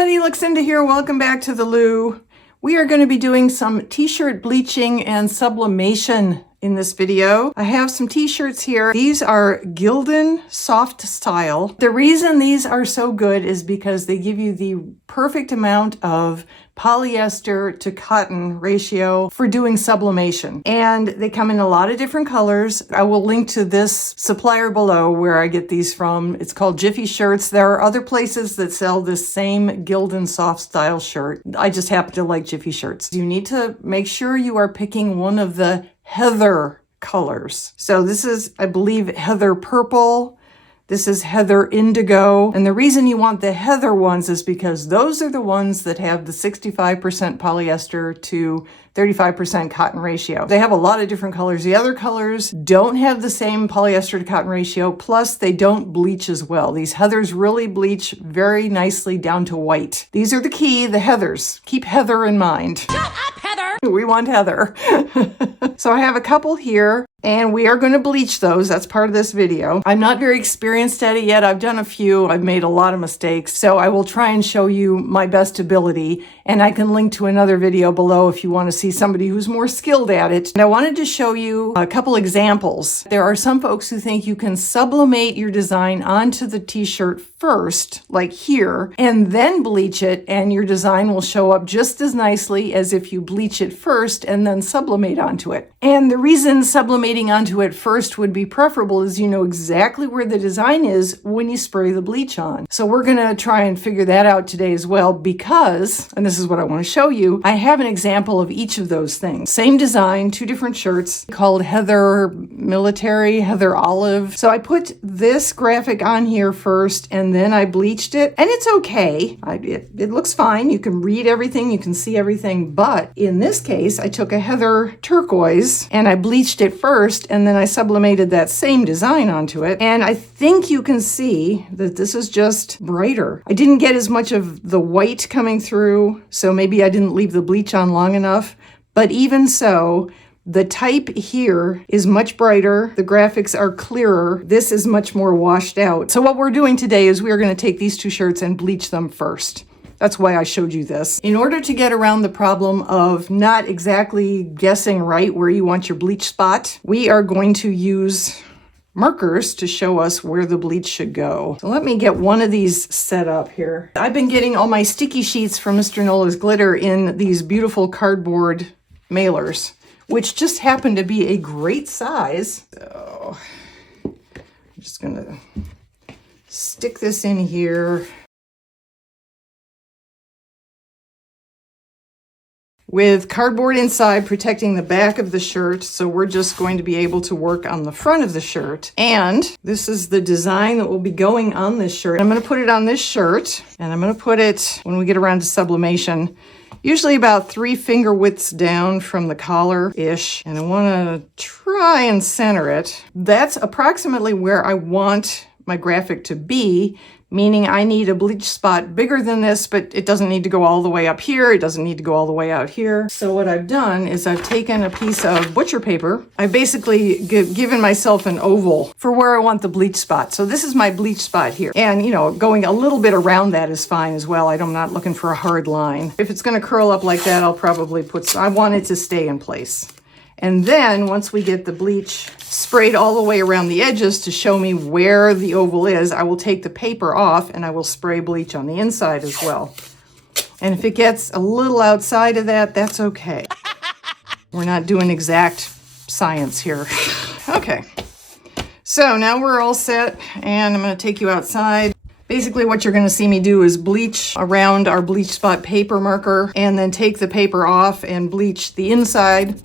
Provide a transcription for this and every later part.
everybody, Luxinda here. Welcome back to the Lou. We are going to be doing some t-shirt bleaching and sublimation in this video. I have some t-shirts here. These are Gildan soft style. The reason these are so good is because they give you the perfect amount of polyester to cotton ratio for doing sublimation. And they come in a lot of different colors. I will link to this supplier below where I get these from. It's called Jiffy Shirts. There are other places that sell this same Gildan soft style shirt. I just happen to like Jiffy Shirts. You need to make sure you are picking one of the heather colors. So this is, I believe, heather purple. This is heather indigo. And the reason you want the heather ones is because those are the ones that have the 65% polyester to 35% cotton ratio. They have a lot of different colors. The other colors don't have the same polyester to cotton ratio, plus they don't bleach as well. These heathers really bleach very nicely down to white. These are the key, the heathers. Keep heather in mind. Shut up, Heather! We want heather. So I have a couple here, and we are going to bleach those. That's part of this video. I'm not very experienced at it yet. I've done a few. I've made a lot of mistakes. So I will try and show you my best ability. And I can link to another video below if you want to see somebody who's more skilled at it. And I wanted to show you a couple examples. There are some folks who think you can sublimate your design onto the t-shirt first, like here, and then bleach it, and your design will show up just as nicely as if you bleach it first and then sublimate onto it. And the reason sublimating onto it first would be preferable is you know exactly where the design is when you spray the bleach on. So we're going to try and figure that out today as well because, and this is what I want to show you, I have an example of each of those things. Same design, two different shirts called Heather Military, Heather Olive. So I put this graphic on here first and then I bleached it, and it's okay. It looks fine. You can read everything, you can see everything, but in this case, I took a Heather turquoise and I bleached it first, and then I sublimated that same design onto it. And I think you can see that this is just brighter. I didn't get as much of the white coming through, so maybe I didn't leave the bleach on long enough. But even so, the type here is much brighter. The graphics are clearer. This is much more washed out. So what we're doing today is we're going to take these two shirts and bleach them first. That's why I showed you this. In order to get around the problem of not exactly guessing right where you want your bleach spot, we are going to use markers to show us where the bleach should go. So let me get one of these set up here. I've been getting all my sticky sheets from Mr. Nola's Glitter in these beautiful cardboard mailers, which just happen to be a great size. So I'm just gonna stick this in here with cardboard inside protecting the back of the shirt. So we're just going to be able to work on the front of the shirt. And this is the design that will be going on this shirt. I'm going to put it on this shirt, and I'm going to put it, when we get around to sublimation, usually about 3 finger widths down from the collar-ish. And I want to try and center it. That's approximately where I want my graphic to be, meaning I need a bleach spot bigger than this, but it doesn't need to go all the way up here. It doesn't need to go all the way out here. So what I've done is I've taken a piece of butcher paper. I've basically given myself an oval for where I want the bleach spot. So this is my bleach spot here. And, you know, going a little bit around that is fine as well. I'm not looking for a hard line. If it's going to curl up like that, I'll probably I want it to stay in place. And then once we get the bleach sprayed all the way around the edges to show me where the oval is, I will take the paper off and I will spray bleach on the inside as well. And if it gets a little outside of that, that's okay. We're not doing exact science here. Okay. So now we're all set, and I'm going to take you outside. Basically what you're going to see me do is bleach around our bleach spot paper marker and then take the paper off and bleach the inside.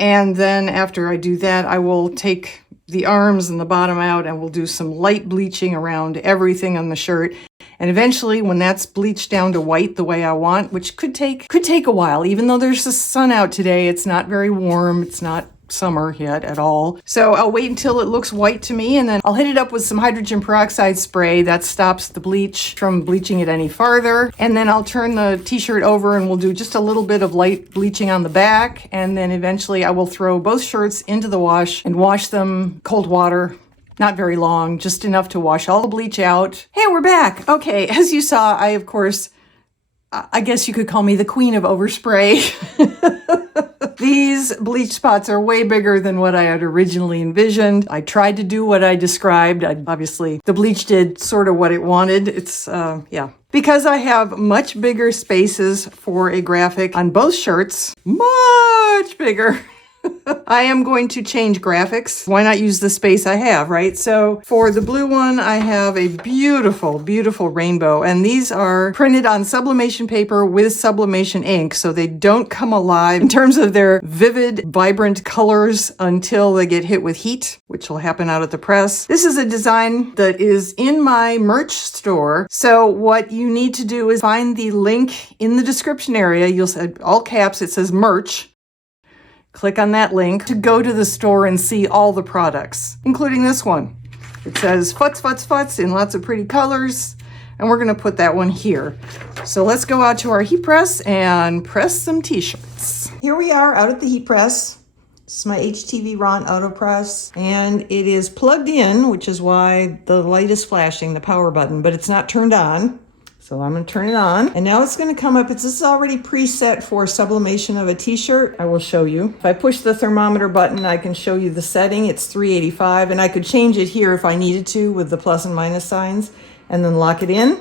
And then after I do that, I will take the arms and the bottom out and we'll do some light bleaching around everything on the shirt. And eventually when that's bleached down to white the way I want, which could take a while, even though there's the sun out today, it's not very warm, it's not summer yet at all. So I'll wait until it looks white to me, and then I'll hit it up with some hydrogen peroxide spray that stops the bleach from bleaching it any farther. And then I'll turn the t-shirt over and we'll do just a little bit of light bleaching on the back. And then eventually I will throw both shirts into the wash and wash them cold water. Not very long, just enough to wash all the bleach out. Hey, we're back. Okay, as you saw, of course, I guess you could call me the queen of overspray. These bleach spots are way bigger than what I had originally envisioned. I tried to do what I described. Obviously, the bleach did sort of what it wanted. It's, yeah. Because I have much bigger spaces for a graphic on both shirts, much bigger, I am going to change graphics. Why not use the space I have, right? So for the blue one, I have a beautiful, beautiful rainbow. And these are printed on sublimation paper with sublimation ink. So they don't come alive in terms of their vivid, vibrant colors until they get hit with heat, which will happen out at the press. This is a design that is in my merch store. So what you need to do is find the link in the description area. You'll see all caps, it says merch. Click on that link to go to the store and see all the products, including this one. It says Futz, Futz, Futz in lots of pretty colors, and we're gonna put that one here. So let's go out to our heat press and press some t-shirts. Here we are out at the heat press. This is my HTV Ron Auto Press, and it is plugged in, which is why the light is flashing, the power button, but it's not turned on. So I'm going to turn it on, and now it's going to come up. This is already preset for sublimation of a t-shirt. I will show you. If I push the thermometer button, I can show you the setting. It's 385, and I could change it here if I needed to with the plus and minus signs, and then lock it in.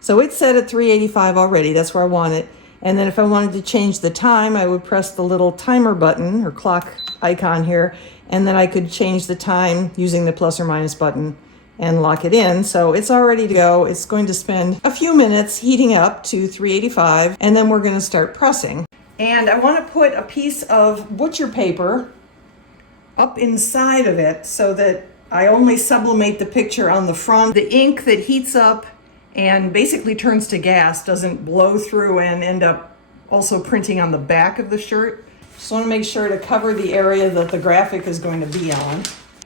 So it's set at 385 already. That's where I want it. And then if I wanted to change the time, I would press the little timer button or clock icon here, and then I could change the time using the plus or minus button and lock it in. So it's all ready to go. It's going to spend a few minutes heating up to 385, and then we're going to start pressing. And I want to put a piece of butcher paper up inside of it so that I only sublimate the picture on the front. The ink that heats up and basically turns to gas doesn't blow through and end up also printing on the back of the shirt. Just want to make sure to cover the area that the graphic is going to be on.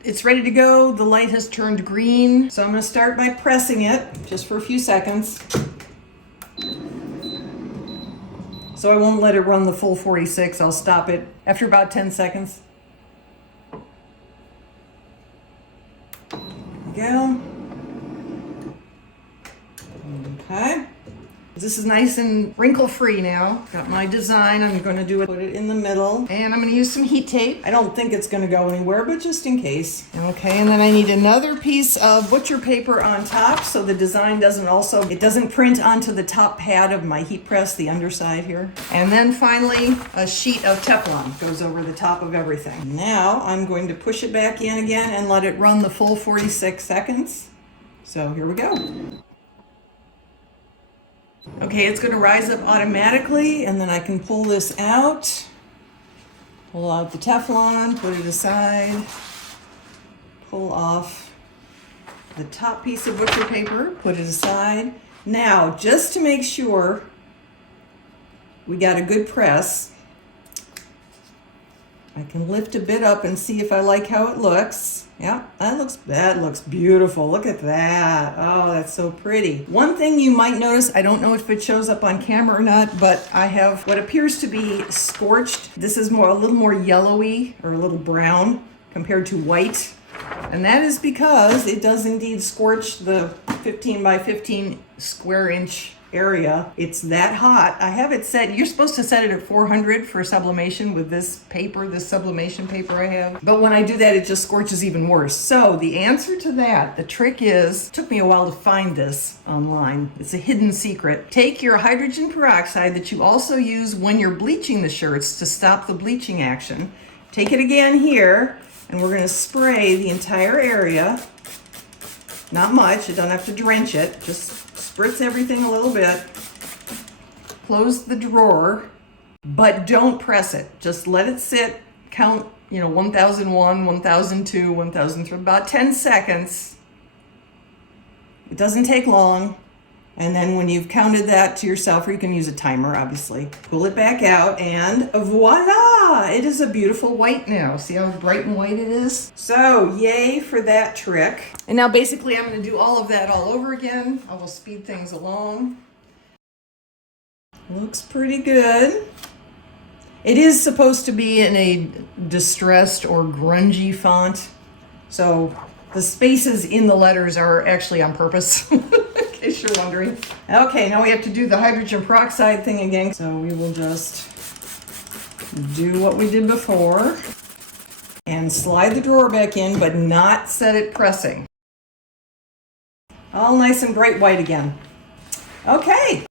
It's ready to go. The light has turned green. So I'm going to start by pressing it just for a few seconds. So I won't let it run the full 46. I'll stop it after about 10 seconds. There we go. Okay. This is nice and wrinkle-free now. Got my design. I'm going to put it in the middle. And I'm going to use some heat tape. I don't think it's going to go anywhere, but just in case. Okay, and then I need another piece of butcher paper on top so the design doesn't print onto the top pad of my heat press, the underside here. And then finally, a sheet of Teflon goes over the top of everything. Now I'm going to push it back in again and let it run the full 46 seconds. So here we go. Okay, it's going to rise up automatically, and then I can pull this out. Pull out the Teflon, put it aside. Pull off the top piece of butcher paper, put it aside. Now, just to make sure we got a good press, I can lift a bit up and see if I like how it looks. Yeah, that looks beautiful. Look at that. Oh, that's so pretty. One thing you might notice, I don't know if it shows up on camera or not, but I have what appears to be scorched. This is a little more yellowy or a little brown compared to white. And that is because it does indeed scorch the 15 by 15 square inch area. It's that hot. I have it set, you're supposed to set it at 400 for sublimation with this paper, this sublimation paper I have. But when I do that, it just scorches even worse. So the answer to that, the trick is, it took me a while to find this online. It's a hidden secret. Take your hydrogen peroxide that you also use when you're bleaching the shirts to stop the bleaching action. Take it again here, and we're gonna spray the entire area. Not much, you don't have to drench it, just spritz everything a little bit. Close the drawer, but don't press it. Just let it sit, count, 1001, 1002, 1003, about 10 seconds. It doesn't take long. And then when you've counted that to yourself, or you can use a timer, obviously, pull it back out and voila! It is a beautiful white now. See how bright and white it is? So yay for that trick. And now basically I'm going to do all of that all over again. I will speed things along. Looks pretty good. It is supposed to be in a distressed or grungy font. So the spaces in the letters are actually on purpose. In case you're wondering. Okay, now we have to do the hydrogen peroxide thing again. So we will just do what we did before and slide the drawer back in, but not set it pressing. All nice and bright white again. Okay,